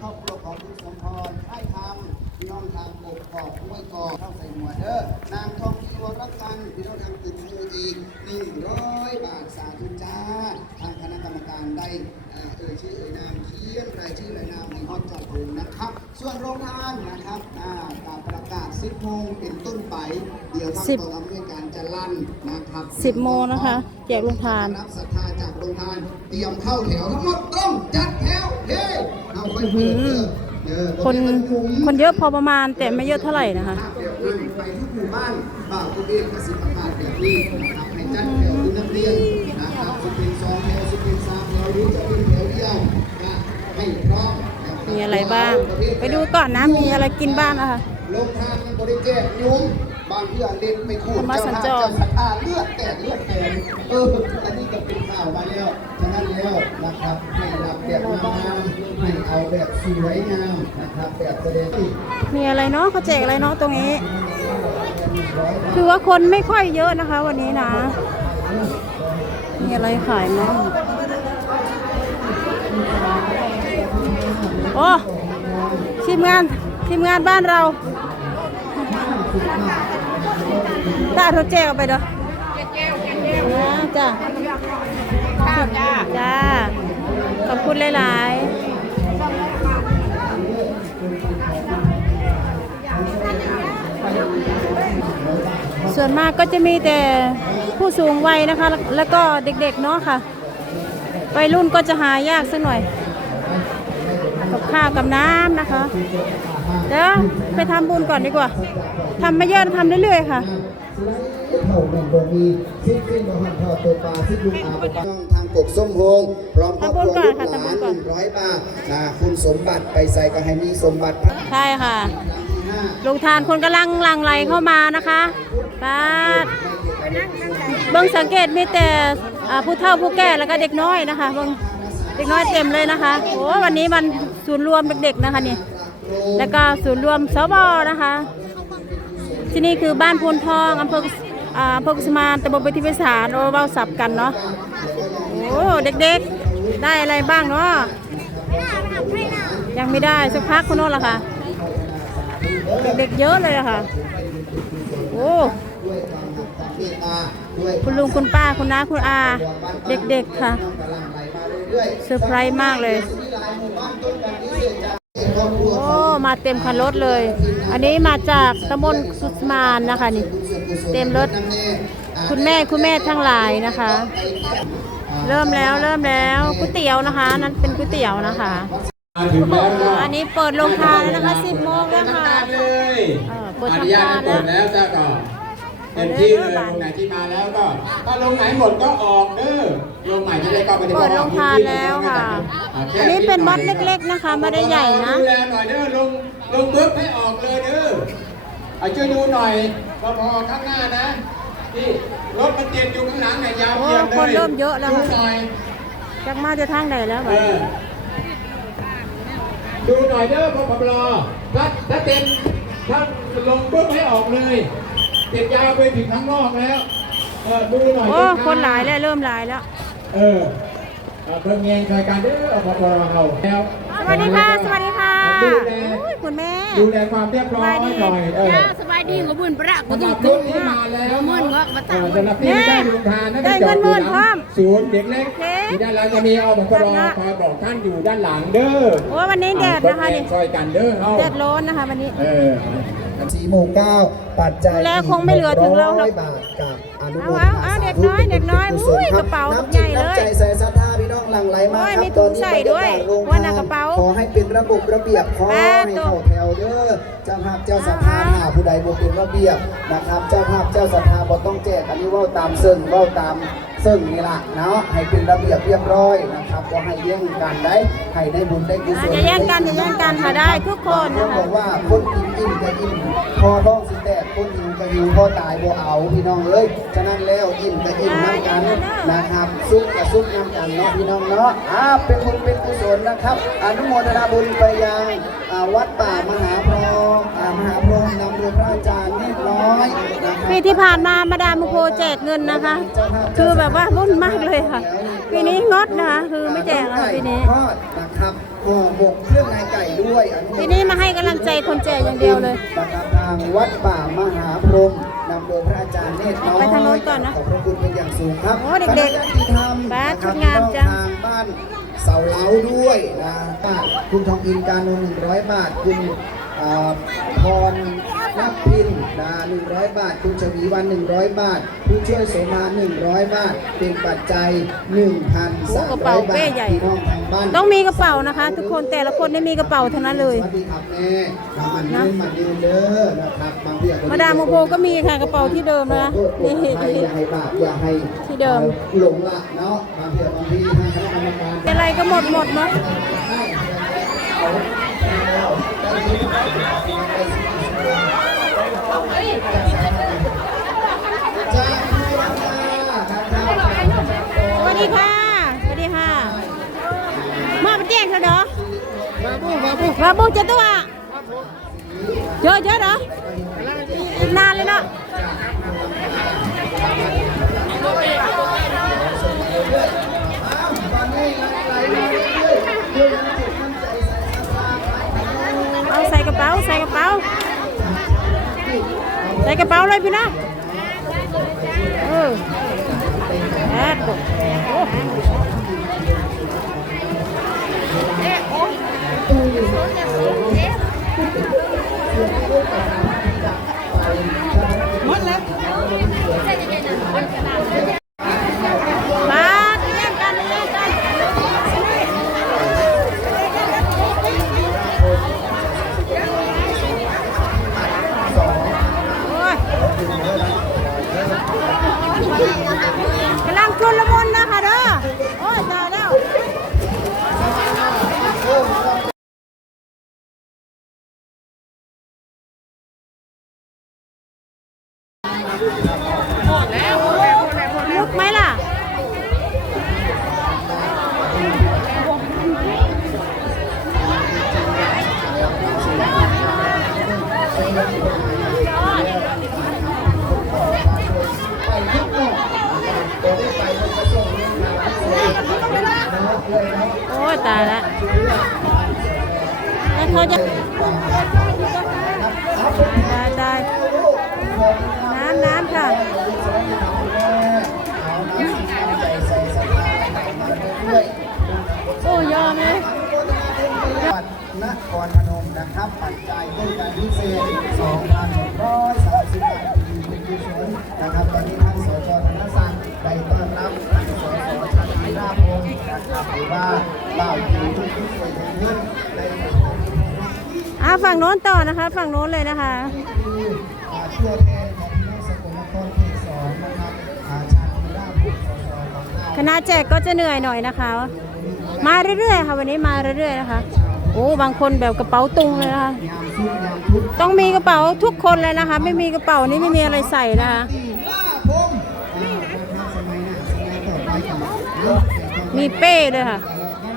ครอบครัวของคุณสมพรใช่ทำพี่น้องทางกบกอกห้วยกอกเข้าใส่หมวดเด้อนางทองดีวรกันพี่น้องทางตึกมืออีกหนึ่งร้อยบาทสาธุจ้า ทางคณะกรรมการได้เอ่ยชื่อเอ่ยนามเขียนรายชื่อรายนามในห้องจัดถึงนะครับ ส่วนโรงทานนะครับอ่าการประกาศ10โมงเป็นต้นไป เดี๋ยวทางสิบกองอำนวย จะลั่นนะครับสิบโมงนะคะแจกโรงทานรับศรัทธาจากโรงทาน เตรียมเข้าแถวทั้งหมดต้องจัดแถวเฮ้เอาไปเปิดเด้อเออคนคนเยอะพอประมาณแต่ไม่เยอะเท่าไหร่นะคะภาพแบบนั้นไปทุกหมู่บ้านบ่าวตัวเองกสิประกาศแบบนี้นะครับให้จัดแถวคือนักเรียนนะครับสิบเป็นสองแถวสิบเป็นสามแถวหรือจะเป็นแถวเดียวก็ให้พร้อมนคบมีอะไรบ้าง ไปดูก่อนนะมีอะไรกินบ้างนะคะลงทานมันบริแจกยุ้ม บางเพื่อนเล่นไม่คู่ธรรมสัญจรเจ้าภาพเจ้าศรัทธาเลือดแตกเลือดแตกเอออันนี้ก็เป็นข่าวมาแล้วฉะนั้นแล้วนะครับให้รับแบบงามๆให้เอาแบบสวยงามนะครับแบบแสดงมีอะไรเนาะเขาแจกอะไรเนาะตรงนี้ คือว่าคนไม่ค่อยเยอะนะคะ วันนี้นะ มีอะไรขายมั้งโอ้ทีมงานทีมงานบ้านเราตาโทรแจกเอาไปเด้อนะจ้ะจ้าจ้าขอบคุณหลายๆ ส่วนมากก็จะมีแต่ผู้สูงวัยนะคะ แล้วก็เด็กๆเนาะค่ะวัยรุ่นก็จะหายากสักหน่อย กับข้าวกับน้ำนะคะ เดี๋ยวไปทำบุญก่อนดีกว่าทำไม่เยอะทำเรื่อยๆค่ะ ไหลเท่านั้นบ่มีสิ้นสิ้นบ่หันทอดตัวปลาสิ้นลูกอาบปลาทางกกส้มโฮงพร้อมครอบครัวลูกหลานหนึ่งร้อยบาทนะคุณสมบัติไปใส่ก็ให้มีสมบัติใช่ค่ะลงทานคนกำลังลังไหลเข้ามานะคะป้าเบิ้งสังเกตมีแต่ผู้เฒ่าผู้แก่แล้วก็เด็กน้อยนะคะเบิ้งเด็กน้อยเต็มเลยนะคะโอ้วันนี้มันศูนย์รวมเด็กๆนะคะนี่แล้วก็ศูนย์รวมสบนะคะ ที่นี่คือบ้านพลทองอำเภออำเภอกุสมานตำบลปฏิพิสารโอเบาสับกันเนาะโอ้เด็กๆ ได้อะไรบ้างเนาะยังไม่ได้สักพักคนโน้นละค่ะ เด็กๆเยอะเลยอะค่ะ โอ้คุณลุงคุณป้าคุณน้าคุณอา เด็กๆค่ะเซอร์ไพรส์มากเลย โอ้มาเต็มคันรถเลย อันนี้มาจากตำบลสุสมานนะคะนี่ เต็มรถ คุณแม่คุณแม่ทั้งหลายนะคะ เริ่มแล้วเริ่มแล้วก๋วยเตี๋ยวนะคะ นั้นเป็นก๋วยเตี๋ยวนะคะมาถึงแล้วก็อันนี้เปิดโรงทานแล้วนะคะ10โมงแล้วค่ะทำการเลยเออเปิดอทำการนุญาตให้เปิดแล้วจ้าก่อนเต็มที่เลยลงไหนที่มาแล้วก็ ถ้าลงไหนหมดก็ออกเด้อลงใหม่จะได้เข้าไปในเปิดโรงทานแล้วค่ะอันนี้เป็นวัดเล็กๆนะคะไม่ได้ใหญ่นะดูแลหน่อยเด้อลงลงปุ๊บให้ออกเลยเด้อเอาช่วยดูหน่อยพอพอข้างหน้านะที่รถมันติดอยู่ข้างหลังเนี่ยยาวเยียดเลยโอ้คนเริ่มเยอะแล้วดูหน่อยจากมาจะทางไหนแล้วเออดูหน่อยเด้อพอผมรอถ้าถ้าเต็มถ้าลงปุ๊บให้ออกเลย ติดยาวไปถึงข้างนอกแล้วเออดูหน่อยโอ้เด้อรับคนหลายแล้วเริ่มหลายแล้ว เออเออเพิ่งเงียงใครกันเด้อพอเราเอาแล้วสวัสดีค่ะ สวัสดีค่ะดูแลโอ้ยคุณแม่ ดูแลความเรียบร้อยหน่อยเออ จ้าสบายดีกับบุญประกูสำหตุ้รังบตุ้รุ่งนที่มาแล้วมื่นก็มาเอตั้งอสำหรับที่ได้ลงทานนั่นได้ก็จอเงิดนอยู่หมื่นพร้อมศูนย์เด็กเล็กเล็กที่ด้านหลังจะมีอปพรคอยบอกท่านอยู่ด้านหลังเด้อโอ้วันนี้แดดนะคะนี่ซอยกันเด้อเฮาแดดร้อนนะคะวันนี้ เออ สี่โมงเก้าปัจจัยดูแล้วคงไม่เหลือถึงเราหรอกร้อยบาทกับอนุโมทเอานาเอาเด็กน้อยเด็กน้อยอุ้ยคบกระเป๋าใหญ่จิตเลยน้ำใจใส่ศรัทธาพี่น้องหลั่งไหลมาโอ้ยครับตอนนี้ใส่ด้วยบรรากาศโรงว่าทาหนักกระเป๋าขอให้เป็นระบบระเบียบขอม่ให้ตัวเข้าแถวเด้อเจ้าภาพเจ้าศรัทธาหาผู้ใดบ่เป็นระเบียบนะครับ เจ้าภาพเจ้าศรัทธาบ่ต้องแจกอันนี้ว่าตามซึ่งว่าตาม ซึ่งนี่ล่ะเนาะให้เป็นระเบียบเรียบร้อยนะครับบ่ให้แย่งกันได้ให้ได้บุญได้กุศลอย่าแย่งกันอย่าแย่งกันค่ะได้ทุกคนบางนะคะบอกว่าคนกินอิ่มก็อิ่มพอท้องสิแตกคนหิว ก็หิวพอตายบ่เอาพี่น้องเอ้ยฉะนั้นแล้วอิ่มก็อิ่มน้ำกันนะครับซุปก็ซุปน้ำกันเนาะพี่น้องเนาะอ่าเป็นบุญเป็นกุศลนะครับอนุโมทนาบุญไปยังอ่าวัดป่ามหาพรหมอ่ามหาพรหมนำโดยพระอาจารย์เรียบร้อยนะครับปีที่ผ่านมามาดามโพแจกเงินนะคะ คือแบบว่าวุ่นมากเลยค่ะปีนี้งดนะคะคือไม่แจกนะคะปีนี้ทอดนะครับ ห่อหมกเครื่องในไก่ด้วยอโมททีนี้มาให้กำลังใจคนแจกอย่างเดียวเลยนะครับทางวัดป่ามหาพรหมนำโดยพระอาจารย์เนตรน้อยไปทางโน้นก่อนนะขอบพระคุณเป็นอย่างสูงครับโอ้เด็กๆคณะญาติธรรมบ้านนะคชุรับดงามจัง ทางบ้านเสาเล้าด้วยนะบ้านคุณทองอินการนนหนึ่งร้อยบาทคุณอ่าพร นับพินนะหนึ่งร้อยบาท คุณชวีวันหนึ่งร้อยบาท ผู้ช่วยโสมาหนึ่งร้อยบาท เป็นปัจจัยหนึ่งพันโอ้สามกระร้เป๋าอยบาเป้ทใหญ่พี่น้องทางบ้านต้องมีกระเป๋านะคะ ทุกคนแต่ละคนได้มีกระเป๋าทั้งนั้นเลยสวัสดีครับแม่ทำมันเล่นมันยืนเด้อนะครับบางทีอาจจะมาดามโมโพก็มีค่ะกระเป๋าที่เดิมนะขอโทษนี่ขออภัยอย่าให้บาปอย่าให้ที่เดิมหลงละเนาะบางทีบางทีทางคณะกรรมการเป็นไรก็หมดหมดเนาะ จากผู้รักษาทางเราสวัสดีค่ะ สวัสดีค่ะมาไปแจ้งเถอะเนาะมาบุ้งมาบุ้งมาบุ้งจะตัวเยอะเยอะเหรออีกนานเลยเนาะ ใส่กระเป๋าใส่กระเป๋า ใส่กระเป๋าเลยพี่น้องเออแอดโอ้มา ตาล้วแล้วเขาจะตายตายน้ำน้ำค่ะโอ้ยอมเลยจังหวัดนครพนมนะครับปัจจัยด้วยการพิเศษ2,130บาทเป็นกุศลนะครับตอนนี้ท่านสจธนศักดิ์ได้ต้อนรับท่านสสชาติราพงศ์นะครับหรือว่า อ่าฝั่งโน้นต่อนะคะ ฝั่งโน้นเลยนะคะคืออ่าตัวแทนของพี่น้องสกลนครเขตสองนะครับอาชาติราพงศ์สสของเรคณะแจกก็จะเหนื่อยหน่อยนะคะ มาเรื่อยๆค่ะวันนี้มาเรื่อยๆนะคะ โอ้บางคนแบบกระเป๋าตุงเลยนะคะต้องมีกระเป๋าทุกคนเลยนะคะ ไม่มีกระเป๋านี้ไม่มีอะไรใส่นะคะมีเป้ด้วยค่ะ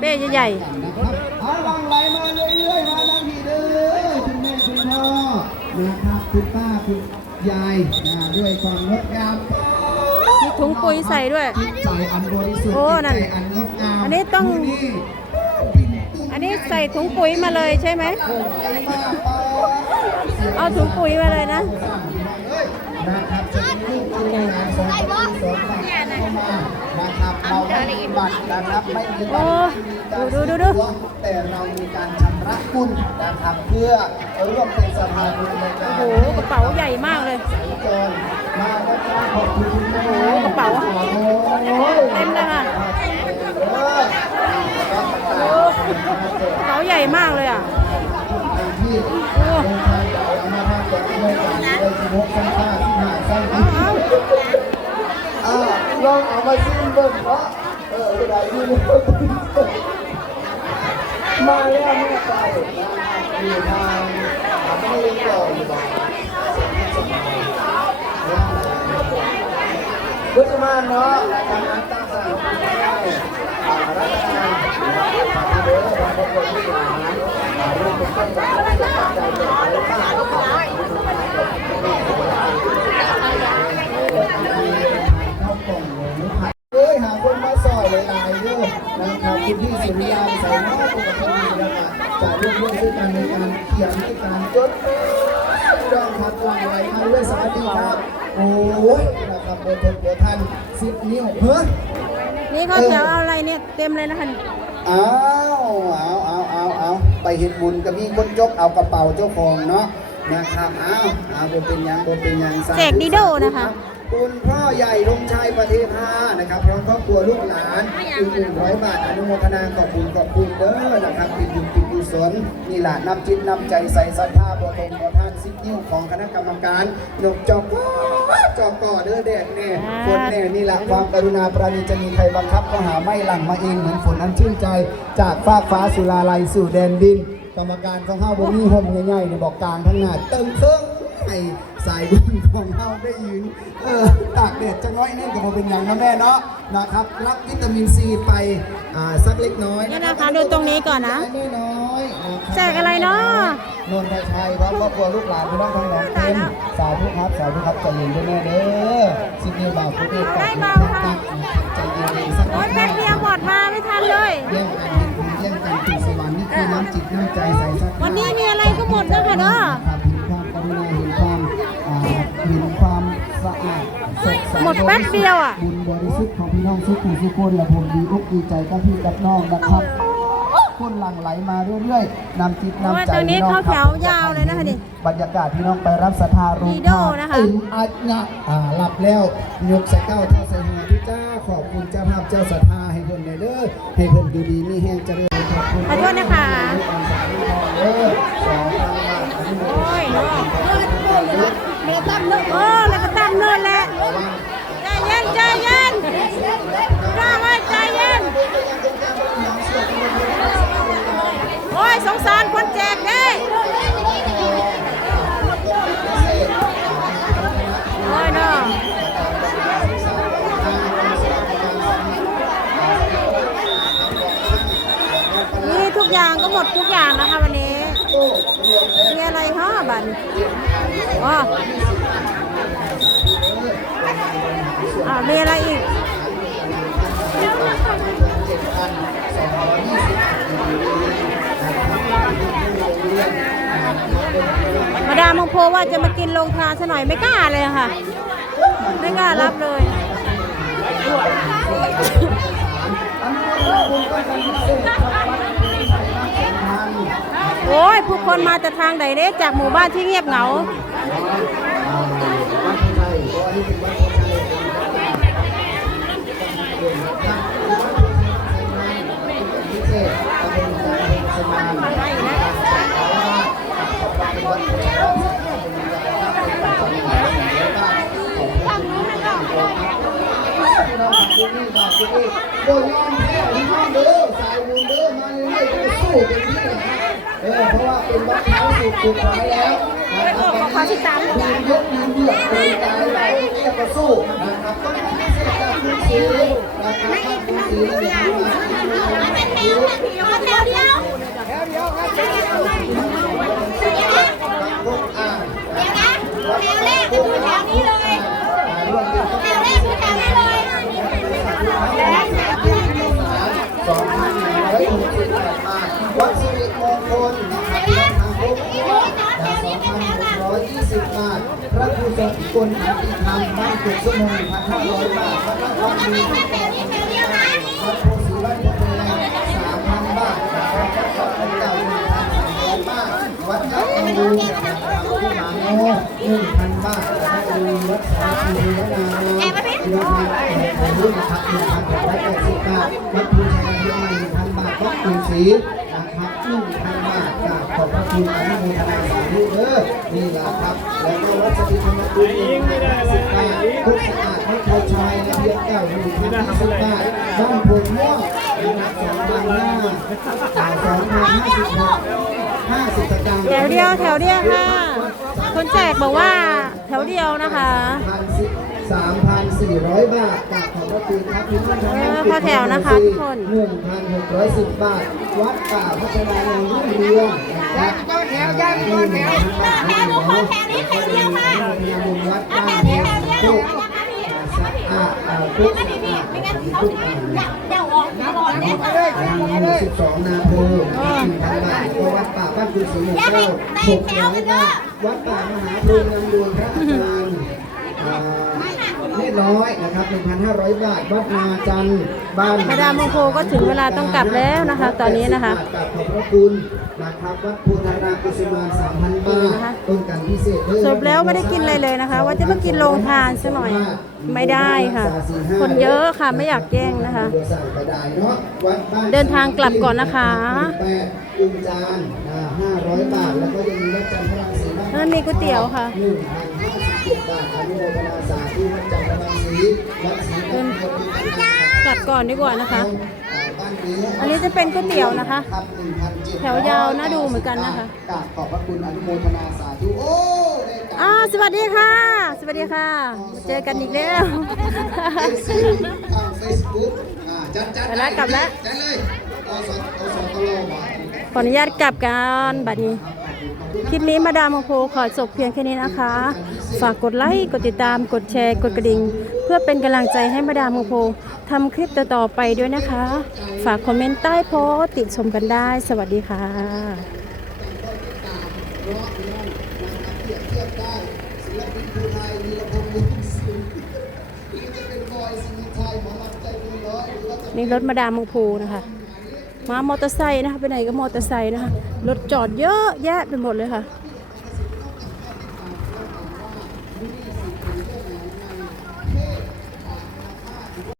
เป้ใหญ่นะครับเอาลังไหลมาเรื่อยๆมาทั้งทีเด้อคุณแม่คุณพ่อนะครับคุณป้าคุณยายนะด้วยความงดงามๆมีถุงปุ๋ยใส่ด้วย จิตใจอันบริสุทธิ์โอ้นั่น จิตใจอันงดงามอันนี้ต้องดูนี่ปิ่นตุ้มอันนี้ใส่ถุงปุ๋ยมาเลยใช่ไหมโอ้ใจมากปอเอาถุงปุ๋ยมาเลยนะ นะครับจะมีลูกคนงานสองคนสองคนเข้ามานะครับ เราไม่มีบัตรนะครับไม่มีบัตรไม่มีการดูดูดูแต่เรามีการชำระคุณนะครับ เพื่อร่วมเป็นสะพานบุญในการโอ้โหกระเป๋าใหญ่มากเลยสัญจรมาแล้วก็ขอบคุณโอ้โหกระเป๋าโอ้ยเต็มเลยค่ะเออครับโอ้กระเป๋าใหญ่มากเลยอะโอ้าลองเอามาซิมเบิ่งเพราะเออเวลาที่มันมาแล้วเมื่อไปมีทางได้วยสวัสดีครับโอ้ยนะครับโบทนโบทันสิบนิ้วเฮ้ยนี่เขาแถวเอาอะไรเนี่ยเต็มเลยนะคะเอาเอาเอาเอาเอาไปเห็ดบุญก็มีคนจกเอากระเป๋าเจ้าของเนาะนะครับเอาเอาบเป็นหยังบเป็นหยังสาธุแจกดิโดนะคะ คุณพ่อใหญ่ลงชัยประเทศานะครับพร้อมครอบครัวลูกหลานอีกหนึ่งร้อยบาทอนุโมทนาขอบคุณขอบคุณเด้อนะครับเป็นบุญเป็นกุ ศลนี่แหละนำจิตนำใจใส่ศรัทธาบทงบทานสิบนิ้วของคณะกรรมการยกจอกจอกก่อเด้อแดดแน่ฝนแน่นี่แหละความกรุณาปราณีจะมีใครบังคับก็หาไม่หลังมาเองเหมือนฝนอันชื่นใจ จากฟากฟ้าสุราลัยสู่แดนดิน กรรมการของเฮาบ่มีห่มง่ายๆในบอกกลางทั้งหน้าเติมเครื่องให้ สายบุญของเฮาได้ยืนเออตากแดดจะน้อยนี่ก็บ่เป็นอย่างนะแม่เนาะนะครับ รับวิตามินซีไปอ่าสักเล็กน้อยนี่นะคะดูตรงนี้ก่อนนะไม่น้อยนะครับแจกอะไรเนาะนนทชัยพร้อมครอบครัวลูกหลานพี่น้องทั้งหลายเต็มสาธุครับสาธุครับใจเย็นด้วยแม่เด้อสิบนิ้วบาทพุทธเอกได้เบาค่ะใจเย็นๆสักโอ๊ยแป๊บเดียวหมดมาไม่ทันเลยแย่งกันเห็นบุญแย่งกันถึงสวรรค์นี่คือน้ำจิตน้ำใจใส่สักวันนี้มีอะไรก็หมดแล้วค่ะเนาะ หมดแป๊บเดียวอะบุญบริสุทธิ์ของพี่น้องทุกผู้ทุกคนและผมดีอกดีใจกับพี่กับน้องนะครับคนหลั่งไหลมาเรื่อยๆนำจิตเพราะว่าน้ำใจตรงนี้พี่น้องเข้าแถวยาวเลยนะคะนี่บรรยากาศพี่น้องไปรับศรัทธารูดีโด้นะคะอิ่มอัดงะอ่าหลับแล้วยกใส่เก้าเท่าใส่หัวทุกเจ้าขอบคุณเจ้าภาพเจ้าศรัทธาให้เพิ่นได้เด้อให้เพิ่นดูดีมีแห้งเจริญขอบคุณขอโทษนะคะเออสองพันบาทอันนี้โอ้ยเนาะ โอ้แล้วก็ตั้งเนินแหละใจเย็นใจเย็นกล้าไว้ใจเย็นโอ้ยสงสารคนแจกเด้โอ้ยเนาะมีทุกอย่างก็หมดทุกอย่างนะคะวันนี้มีอะไรฮะบัน อ๋ออ่ามีอะไรอีกมาดามมงโพว่าจะมากินโรงทานซะหน่อยไม่กล้าเลยค่ะ ไม่กล้ารับเลยโอ้ยผู้คนมาแต่ทางใดเด้จากหมู่บ้านที่เงียบเหงา โดยยอมแพ้ที่น้องเด้อสายบุญเด้อมาเรื่อยๆสู้เต็มที่นะเออเพราะว่าเป็นวัดเท้าสุดสุดท้ายแล้ว นะครับตอนนี้ยืนยกยืนเหยียบเดินกายเราเรียกว่าสู้นะครับต้องพิเศษจากคุณสีนะครับคุณสีนะครับพว กุลขันติธรรมบ้านกุศลมงพันห้าร้อยบาทพระนครมีพระครูศรีวัฒน์พงศ์สามพันบาทนะครับพระพุทธเจ้าหนึ่งพันสามร้อยบาทวัดเจ้าอรูนะครับที่หมาโนหนึ่งพันบาทพระอูวัดสาคีรีนานาที่วัดมาแห่รุ่นนะครับหนึ่งพันหกร้อยแปดสิบบาทวัดภูชัยที่หนึ่งพันบาทวัดกรุงศรีนะครับหนึ่งพัน ขอบพระคุณอนุโมทนาสาธุเด้อนี่แหละครับ แล้วก็วัดสถิตธรรมคุณหนึ่งพันห้าสิบบาทพุทธสะอาดวัดโพชัยและเพียงแก้วหนึ่งพันห้าสิบบาทบ้านโพธิ์ม่วงนะครับสองพันห้าสองพันห้าสิบหกห้าสิบสตางค์แถวเดียวแถวเดียวค่ะ คนแจกบอกว่าแถวเดียวนะคะสามพันสี่ร้อยบาทจากขอบพระคุณครับพี่น้องทั้งเออเข้าแถวนะคะทุกคนหนึ่งพันหกร้อยสิบบาท วัดป่าพัฒนาในรุ่งเรือง นะครัวแถวยางก้อนแถวแถวทุกคนแถวนี้แถวเดียวค่ะวัดป่าโคกสะอาอ่าพุทธไม่งั้นเขาจะออกตลอดเนี่ยสิบสองนาโพหนึ่งพันบาทก็วัดป่าบ้านคุณสมุทรเจ้าหกร้อยบาทวัดป่ามหาพรุงลำดวนพระอาจารย์อ่าเล็ก น้อยนะครับ 1,500 บาทวัดนาจันทร์บ้านมาดามโมโคก็ถึงเวลาต้องกลับแล้วนะคะ ตอนนี้นะคะกราบขอบพระคุณนะครับวัดโพธารามกุสุมาน3,000 บาทนะคะต้นกันพิเศษเด้อสรุปแล้วไม่ได้กินอะไรเลยนะคะ ว่าจะมากินโรงทานซะหน่อยไม่ได้ค่ะ คนเยอะค่ะไม่อยากแย่งนะคะ เดินทางกลับก่อนนะคะแปดอุมจานห้าร้อยบาท แล้วก็ยังมีวัดจันทร์พระรังสีบ้านแล้วมีก๋วยเตี๋ยวค่ะหนึ่งพันห้าสิบเจ็ดบาทอนุโมทนาสาธุวัดจันทร์ กลับก่อนดีกว่านะคะบ้านนี้อันนี้จะเป็นก๋วยเตี๋ยวนะคะครับ1,700แถวยาวน่าดูเหมือนกันนะคะกราบขอบพระคุณอนุโมทนาสาธุโอ้ได้กราบอ่าสวัสดีค่ะ สวัสดีค่ะมาเจอกันอีกแล้วเอฟซีทางเฟซบุ๊กอ่าจัดจัดไปแล้วกลับแล้วจัดเลยอสอสตลมาขออนุญาตกลับกันบัดนี้ คลิปนี้มาดามโมโพขอจบเพียงแค่นี้นะคะ ฝากกดไลค์กดติดตามกดแชร์กดกระดิ่ง เพื่อเป็นกำลังใจให้มาดามโมโพทำคลิปต่อๆไปด้วยนะคะ ฝากคอมเมนต์ใต้โพสติชมกันได้ สวัสดีค่ะเพราะพี่น้องนะครับเปรียบเทียบได้ศิลปินภูไทยมีระพงมุขสิงหรือจะเป็นบอยสิงห์ไทยหมอลำใจเกินร้อยหรือว่าจะนี่รถมาดามโมโพนะคะ มามอเตอร์ไซค์นะคะไปไหนก็มอเตอร์ไซค์นะคะ รถจอดเยอะแยะไปหมดเลยค่ะ